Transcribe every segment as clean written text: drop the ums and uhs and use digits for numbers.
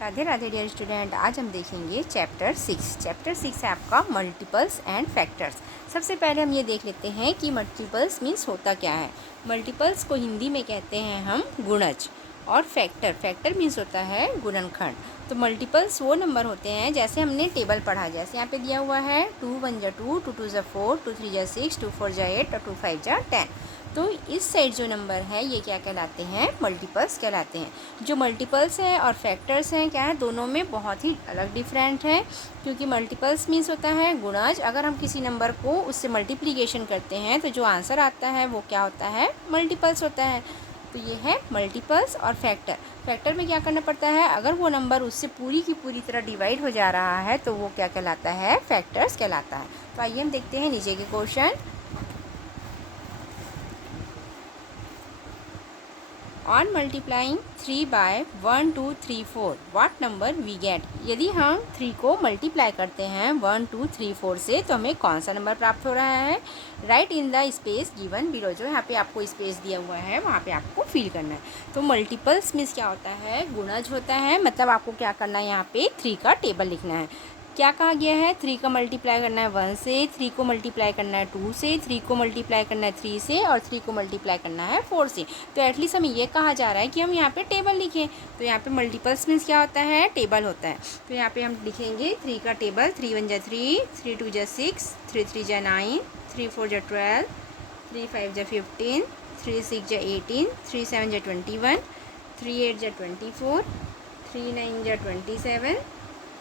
Radhe Radhe dear student, आज हम देखेंगे चैप्टर 6। चैप्टर 6 है आपका मल्टीपल्स एंड फैक्टर्स। सबसे पहले हम ये देख लेते हैं कि मल्टीपल्स मीन्स होता क्या है। मल्टीपल्स को हिंदी में कहते हैं हम गुणज, और फैक्टर मीन्स होता है गुणनखंड। तो मल्टीपल्स वो नंबर होते हैं, जैसे हमने टेबल पढ़ा, जैसे यहाँ पे दिया हुआ है 2 1 जा 2, 2 2 जा 4, 2 3 जा 6, 2 4 जा 8 और 2 5 जा 10। तो इस साइड जो नंबर है ये क्या कहलाते हैं, मल्टीपल्स कहलाते हैं। जो मल्टीपल्स हैं और फैक्टर्स हैं क्या है, दोनों में बहुत ही अलग डिफरेंट है। क्योंकि मल्टीपल्स मीन्स होता है गुणज, अगर हम किसी नंबर को उससे मल्टीप्लिकेशन करते हैं तो जो आंसर आता है वो क्या होता है, मल्टीपल्स होता है। तो ये है मल्टीपल्स और फैक्टर में क्या करना पड़ता है, अगर वो नंबर उससे पूरी की पूरी तरह डिवाइड हो जा रहा है तो वो क्या कहलाता है, फैक्टर्स कहलाता है। तो आइए हम देखते हैं नीचे के question. On multiplying 3 by 1 2 3 4 what number we get। यदि हम 3 को मल्टीप्लाई करते हैं 1 2 3 4 से तो हमें कौन सा नंबर प्राप्त हो रहा है। Right in the space given below, जो यहाँ पे आपको स्पेस दिया हुआ है वहाँ पे आपको फिल करना है। तो मल्टीपल्स मीन्स क्या होता है, गुणज होता है। मतलब आपको क्या करना है, यहाँ पे 3 का टेबल लिखना है। क्या कहा गया है, 3 का मल्टीप्लाई करना है 1 से, 3 को मल्टीप्लाई करना है 2 से, 3 को मल्टीप्लाई करना है 3 से और 3 को मल्टीप्लाई करना है 4 से। तो एटलीस्ट हमें ये कहा जा रहा है कि हम यहाँ पे टेबल लिखें। तो यहाँ पे मल्टीपल्स मीन्स क्या होता है, टेबल होता है। तो यहाँ पे हम लिखेंगे 3 का टेबल। 3 1 जा 3, 3 2 जा 6, 3 3 जा 9, 3 4 जा 12, 3 5 जा 15, 3 6 जा 18, 3 7 जा 21, 3 8 जा 24, 3 9 जा 27,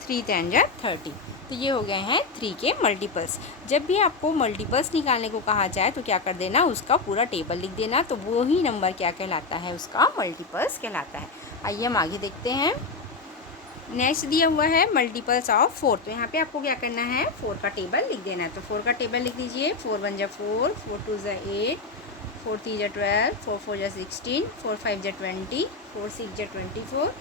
3 10 जा 30। तो ये हो गए हैं 3 के मल्टीपल्स। जब भी आपको मल्टीपल्स निकालने को कहा जाए तो क्या कर देना, उसका पूरा टेबल लिख देना। तो वो ही नंबर क्या कहलाता है, उसका मल्टीपल्स कहलाता है। आइए हम आगे देखते हैं। नेक्स्ट दिया हुआ है मल्टीपल्स ऑफ 4। तो यहाँ पे आपको क्या करना है, 4 का टेबल लिख देना है। तो 4 का टेबल लिख दीजिए। 4 1 जा 4, 4 2 जा 8, 4 3 जा 12, 4 4 जा 16, 4 5 जा 20, 4 6 जा 24,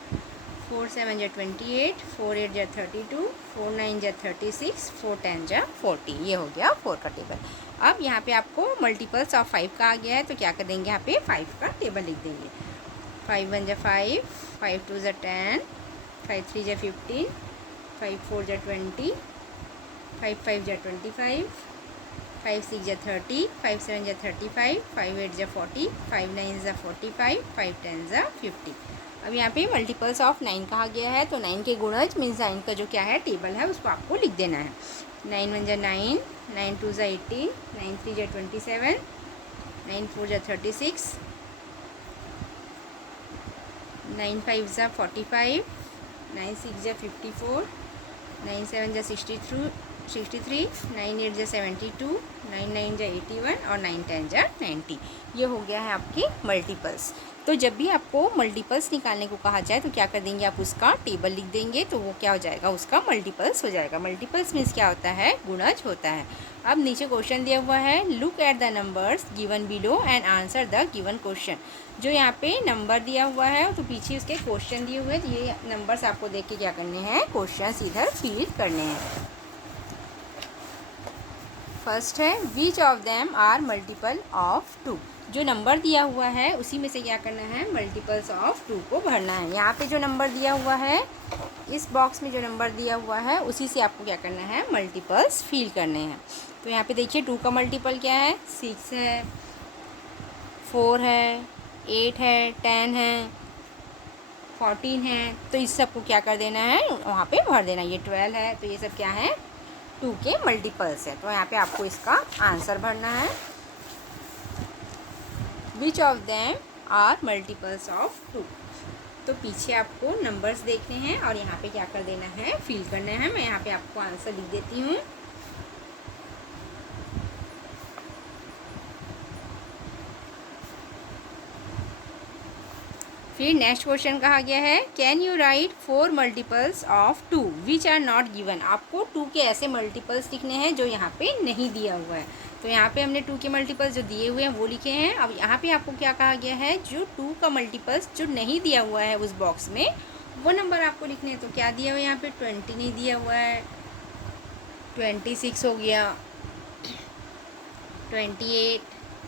4 7 जा 28, 4 8 जा 32, 4 9 जा 36, 4 10 जा 40। ये हो गया 4 का टेबल। अब यहाँ पे आपको मल्टीपल्स ऑफ 5 का आ गया है, तो क्या कर देंगे, यहाँ पे 5 का टेबल लिख देंगे। 5 1 जा 5, 5 2 जा 10, 5 3 जा 15, 5 4 जा 20, 5 5 जा 25, 5 6 जा 30, 5 7 जा 35, 5 8 जा 40, 5 9 जा 45, 5 10 जा 50। अब यहाँ पे मल्टीपल्स ऑफ 9 कहा गया है। तो 9 के गुणज मीन्स 9 का जो क्या है टेबल है उसको आपको लिख देना है। 9 1 जा 9, 9 2 जा 18, 9 3 जा 27, 9 4 जा 36, 9 5 जा 45, 9 6 जा 54, 9 7 जा 63, 9 8 जा 72, 9 9 जा 81 और 9 10 जा 90। ये हो गया है आपके मल्टीपल्स। तो जब भी आपको मल्टीपल्स निकालने को कहा जाए तो क्या कर देंगे, आप उसका टेबल लिख देंगे। तो वो क्या हो जाएगा, उसका मल्टीपल्स हो जाएगा। मल्टीपल्स मीन्स क्या होता है, गुणज होता है। अब नीचे क्वेश्चन दिया हुआ है, look at the numbers given below and answer the given question. जो यहाँ पे नंबर दिया हुआ है तो पीछे उसके क्वेश्चन दिए हुए हैं। तो ये नंबर्स आपको देख के क्या करने हैं, क्वेश्चन इधर फिल करने हैं। फर्स्ट है which of them are multiple of 2। जो नंबर दिया हुआ है उसी में से क्या करना है, मल्टीपल्स ऑफ 2 को भरना है। यहाँ पे जो नंबर दिया हुआ है, इस बॉक्स में जो नंबर दिया हुआ है उसी से आपको क्या करना है, मल्टीपल्स फिल करने हैं। तो यहाँ पे देखिए 2 का मल्टीपल क्या है, 6 है, 4 है, 8 है, 10 है, 14 है। तो इस सबको क्या कर देना है, वहाँ पे भर देना। ये 12 है, तो ये सब क्या है, 2 के मल्टीपल्स है। तो यहाँ पे आपको इसका आंसर भरना है। Which of them are multiples of 2। तो पीछे आपको नंबर्स देखने हैं और यहाँ पे क्या कर देना है, फिल करना है। मैं यहाँ पे आपको आंसर लिख देती हूँ। फिर नेक्स्ट क्वेश्चन कहा गया है, can you write 4 multiples of 2 which are not given. आपको 2 के ऐसे मल्टीपल्स लिखने हैं जो यहाँ पे नहीं दिया हुआ है। तो यहाँ पे हमने 2 के मल्टीपल्स जो दिए हुए हैं वो लिखे हैं। अब यहाँ पे आपको क्या कहा गया है, जो 2 का मल्टीपल्स जो नहीं दिया हुआ है उस बॉक्स में वो नंबर आपको लिखने हैं। तो क्या दिया हुआ है, यहाँ पे 20 नहीं दिया हुआ है, 26 हो गया, 28,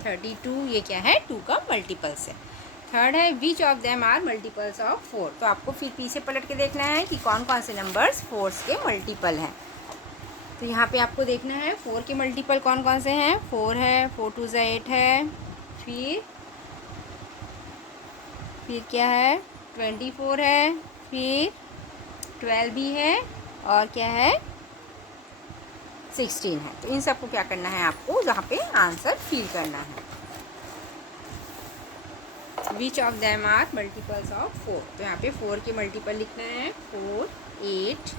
32, ये क्या है, 2 का मल्टीपल्स है। थर्ड है which of them are multiples of 4। तो आपको फिर पीछे पलट के देखना है कि कौन कौन से नंबर्स 4 के मल्टीपल हैं। तो यहाँ पे आपको देखना है 4 के मल्टीपल कौन कौन से हैं। 4 है, 4 2 ज़ा 8 है, फिर क्या है 24 है, फिर 12 भी है, और क्या है 16 है। तो इन सबको क्या करना है आपको जहाँ पे आंसर फिल करना है। Which of them are multiples of 4। तो यहाँ पे 4 के मल्टीपल लिखना है 4, 8,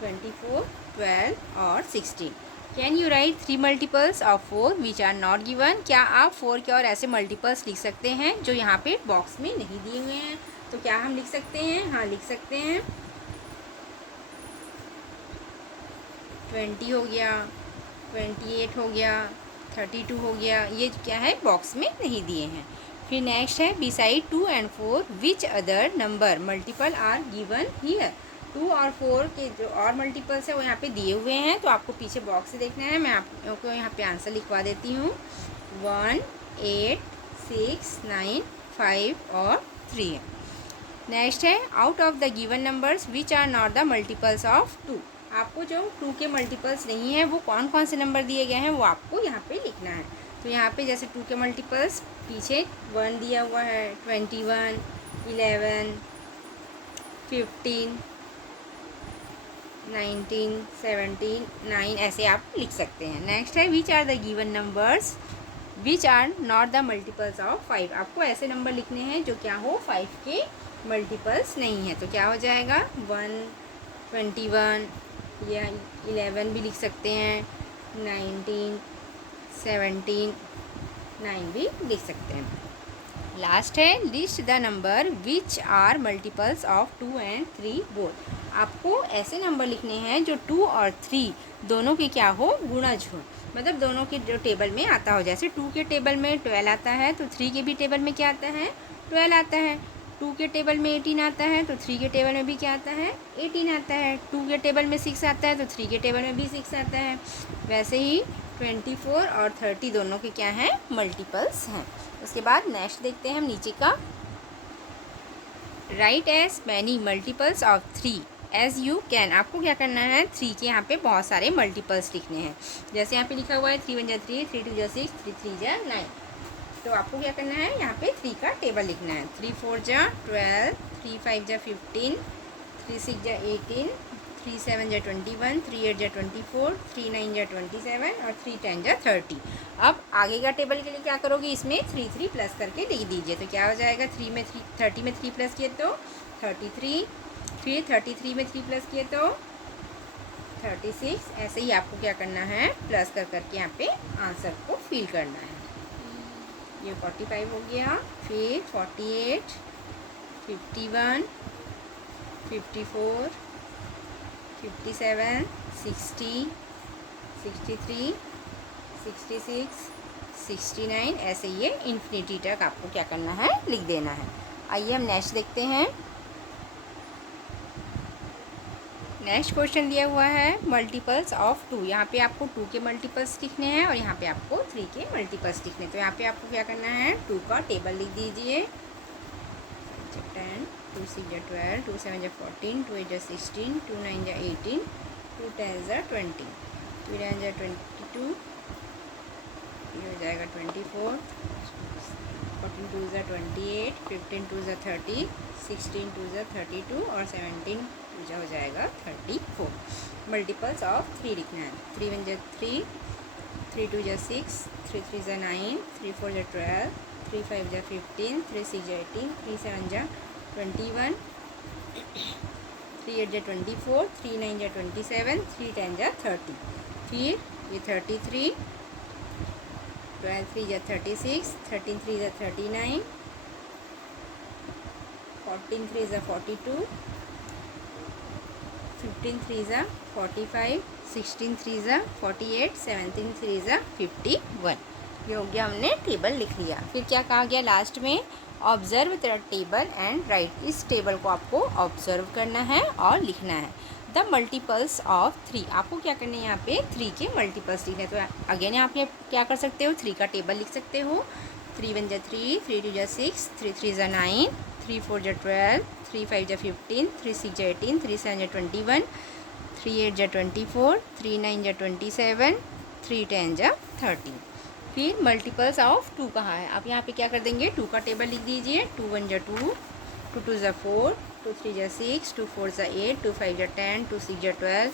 24, 12 और 16। Can you write 3 multiples of 4 which are not given. क्या आप 4 के और ऐसे मल्टीपल्स लिख सकते हैं जो यहाँ पे बॉक्स में नहीं दिए हुए हैं। तो क्या हम लिख सकते हैं, हाँ लिख सकते हैं। 20 हो गया, 28 हो गया, 32 हो गया, ये क्या है बॉक्स में नहीं दिए हैं। फिर नेक्स्ट है beside 2 and 4 which other number multiple are given here. 2 और 4 के जो और मल्टीपल्स है वो यहाँ पे दिए हुए हैं। तो आपको पीछे बॉक्स से देखना है। मैं आपको यहाँ पे आंसर लिखवा देती हूँ। 1, 8, 6, 9, 5 और 3 है। नेक्स्ट है out of the given numbers which are not the multiples of 2। आपको जो 2 के मल्टीपल्स नहीं है वो कौन कौन से नंबर दिए गए हैं वो आपको यहाँ पे लिखना है। तो यहाँ पे जैसे 2 के मल्टीपल्स पीछे 1 दिया हुआ है, 21, 11, 15, 19, 17, 9 ऐसे आप लिख सकते हैं। नेक्स्ट है which are the given numbers which are not the multiples of 5। आपको ऐसे नंबर लिखने हैं जो क्या हो 5 के मल्टीपल्स नहीं है। तो क्या हो जाएगा 1, 21 या 11 भी लिख सकते हैं, 19, 17, 9 भी लिख सकते हैं। लास्ट है list the number which are multiples of 2 and 3 both. आपको ऐसे नंबर लिखने हैं जो 2 और 3 दोनों के क्या हो गुणज हो, मतलब दोनों के जो टेबल में आता हो। जैसे 2 के टेबल में 12 आता है तो 3 के भी टेबल में क्या आता है 12 आता है। 2 के टेबल में 18 आता है तो 3 के टेबल में भी क्या आता है 18 आता है। 2 के टेबल में 6 आता है तो 3 के टेबल में भी 6 आता है। वैसे ही 24 और 30 दोनों के क्या हैं मल्टीपल्स हैं। उसके बाद नेक्स्ट देखते हैं हम नीचे का। Write as many multiples of 3 as you can. आपको क्या करना है 3 के यहाँ पे बहुत सारे मल्टीपल्स लिखने हैं। जैसे यहाँ पे लिखा हुआ है 3 1 जा 3, 3 2 जा 6, 3 3 जा 9। तो आपको क्या करना है यहाँ पे 3 का टेबल लिखना है। 3 4 जा 12, 3 5 जा 15, 3 6 जा 18, 3 7 जा 21, 3 8 जा 24, 3 9 जा 27 और 3 10 जा 30। अब आगे का टेबल के लिए क्या करोगे, इसमें 3 3 प्लस करके लिख दीजिए। तो क्या हो जाएगा 3 में 3, 30 में 3 प्लस किए तो 33, फिर 33 में 3 प्लस किए तो 36। ऐसे ही आपको क्या करना है प्लस कर करके यहाँ पे आंसर को फिल करना है। ये 45 हो गया, फिर 48, 51, 54, 57, 60, 63, 66, 69। ऐसे ये इन्फिनिटी तक आपको क्या करना है लिख देना है। आइए हम नेक्स्ट देखते हैं। नेक्स्ट क्वेश्चन दिया हुआ है मल्टीपल्स ऑफ 2। यहाँ पे आपको 2 के मल्टीपल्स लिखने हैं और यहाँ पे आपको 3 के मल्टीपल्स लिखने हैं। तो यहाँ पे आपको क्या करना है 2 का टेबल लिख दीजिए। 10, 2 6 जा 12, 2 7 जा 14, 2 8 जा 16, 2 9 जा 18, 2 10 जा 20, 2 11 जा 22, ये हो जाएगा 24, 14 2 जा 28, 15 2 जा 30, 16 2 जा 32 और 17 जो हो जाएगा 34। मल्टीपल्स ऑफ 3 लिखना है। 3 1 जा 3, 3 2 जा 6, 3 3 जा 9, 3 4 जा 12, 3 5 जा 15, 3 6 जा 18, 3 7 जा 21, 3 8 जा 24, 3 9 जा 27, 3 10 जा 30। फिर ये 33, 12 3 जा 36, 13 3 जा 39, 14 3 जा 42, 15 3 जा 45, 16 3 जा 48, 17 3 जा 51। ये हो गया, हमने टेबल लिख लिया। फिर क्या कहा गया लास्ट में, observe the table and right. इस टेबल को आपको ऑब्जर्व करना है और लिखना है। The multiples of 3। आपको क्या करना है यहाँ पे 3 के मल्टीपल्स लिखना है। तो अगेन यहाँ पे क्या कर सकते हो 3 का टेबल लिख सकते हो। 3 1 जा 3, 3 2 जा 6, 3 3 जा 9, 3 4 जा 12, 3 5 जा 15, 3 6 जा 18, 3 7 जा 21, 3 8 जा 24, 3 9 जा 27, 3 10 जा 30। फिर मल्टीपल्स ऑफ 2 कहाँ है, आप यहाँ पे क्या कर देंगे, 2 का टेबल लिख दीजिए। 2 1 जा 2, 2 2 जा 4, 2 3 जा 6, 2 4 जा 8, 2 5 जा 10, 2 6 जा 12,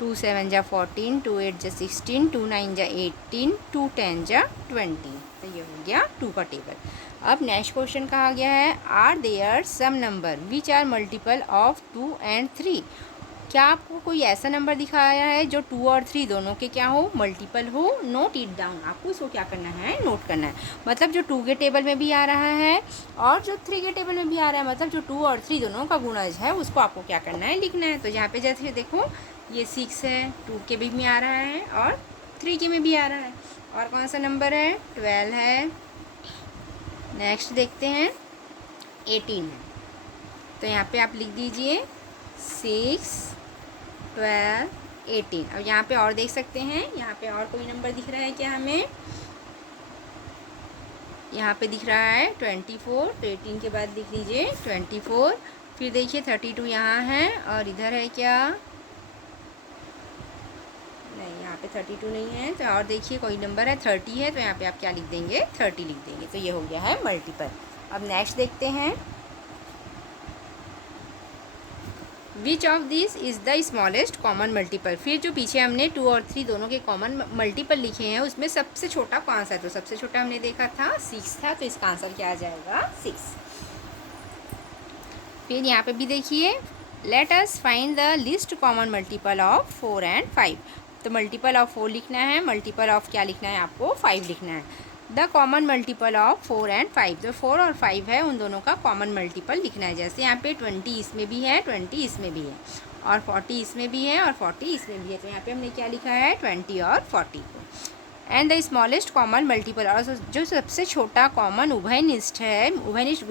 2 7 जा 14, 2 8 जा 16, 2 9 जा 18, 2 10 जा 20। तो ये हो गया 2 का टेबल। अब नेक्स्ट क्वेश्चन कहा गया है, are there some number which are multiple of 2 and 3। क्या आपको कोई ऐसा नंबर दिखाया है जो 2 और 3 दोनों के क्या हो, मल्टीपल हो। नोट इट डाउन, आपको इसको क्या करना है, नोट करना है। मतलब जो 2 के टेबल में भी आ रहा है और जो 3 के टेबल में भी आ रहा है, मतलब जो 2 और 3 दोनों का गुणज है उसको आपको क्या करना है, लिखना है। तो यहाँ पे जैसे देखो ये 6 है, 2 के भी में आ रहा है और 3 के में भी आ रहा है। और कौन सा नंबर है, 12 है। नेक्स्ट देखते हैं 18 है। तो यहाँ पे आप लिख दीजिए 6 12 18। अब यहाँ पे और देख सकते हैं, यहाँ पे और कोई नंबर दिख रहा है क्या हमें, यहाँ पे दिख रहा है 24। तो 18 के बाद लिख लीजिए 24। फिर देखिए 32 यहाँ है और इधर है क्या, नहीं यहाँ पे 32 नहीं है। तो और देखिए कोई नंबर है 30 है, तो यहाँ पे आप क्या लिख देंगे, 30 लिख देंगे। तो ये हो गया है मल्टीपल। अब नेक्स्ट देखते हैं, which of this is the smallest common multiple. फिर जो पीछे हमने 2 और 3 दोनों के कॉमन मल्टीपल लिखे हैं उसमें सबसे छोटा कौन सा है। तो सबसे छोटा हमने देखा था 6 था, तो इसका आंसर क्या आ जाएगा, 6। फिर यहाँ पे भी देखिए, let us find the list common multiple of 4 and 5। तो मल्टीपल ऑफ 4 लिखना है, मल्टीपल ऑफ क्या लिखना है आपको, 5 लिखना है। The common multiple of 4 and 5, जो 4 और 5 है उन दोनों का कॉमन मल्टीपल लिखना है। जैसे यहाँ पे 20 इसमें भी है, 20 इसमें भी है, और 40 इसमें भी है और 40 इसमें भी है। तो यहाँ पे हमने क्या लिखा है, 20 और 40 को। And the smallest common multiple, और जो सबसे छोटा कॉमन उभयनिष्ठ है, उभयनिष्ठ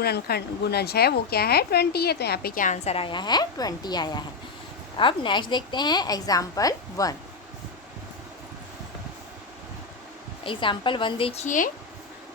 गुणज है वो क्या है, 20 है। तो यहाँ पे क्या आंसर आया है, 20 आया है। अब नेक्स्ट देखते हैं एग्जाम्पल 1। एग्जाम्पल 1 देखिए,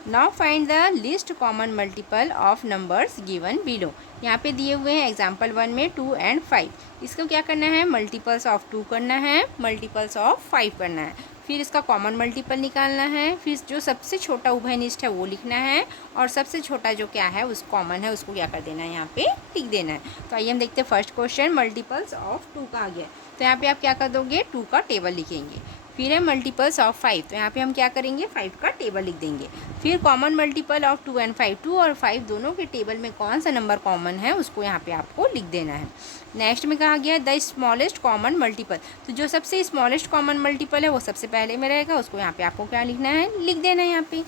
now find the list common multiple of numbers given below. यहाँ पे दिए हुए हैं एग्जाम्पल 1 में 2 एंड 5। इसको क्या करना है, मल्टीपल्स ऑफ 2 करना है, मल्टीपल्स ऑफ 5 करना है। फिर इसका कॉमन मल्टीपल निकालना है, फिर जो सबसे छोटा उभयनिष्ठ है वो लिखना है, और सबसे छोटा जो क्या है उस कॉमन है उसको क्या कर देना है, यहाँ पे लिख देना है। तो आइए हम देखते हैं फर्स्ट क्वेश्चन, मल्टीपल्स ऑफ 2 का आ गया। तो यहाँ पे आप क्या कर दोगे, 2 का टेबल लिखेंगे। फिर है मल्टीपल्स ऑफ 5, तो यहाँ पे हम क्या करेंगे, 5 का टेबल लिख देंगे। फिर कॉमन मल्टीपल ऑफ 2 एंड 5, 2 और 5 दोनों के टेबल में कौन सा नंबर कॉमन है उसको यहाँ पे आपको लिख देना है। नेक्स्ट में कहा गया द स्मॉलेस्ट कॉमन मल्टीपल, तो जो सबसे स्मॉलेस्ट कॉमन मल्टीपल है वो सबसे पहले में रहेगा, उसको यहाँ पे आपको क्या लिखना है, लिख देना है यहाँ पे।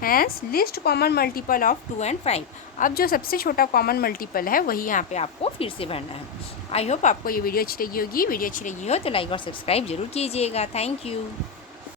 Hence list common multiple of 2 and 5। अब जो सबसे छोटा कॉमन मल्टीपल है वही यहाँ पे आपको फिर से भरना है। आई होप आपको ये वीडियो अच्छी लगी होगी। वीडियो अच्छी लगी हो तो लाइक और सब्सक्राइब जरूर कीजिएगा। Thank you.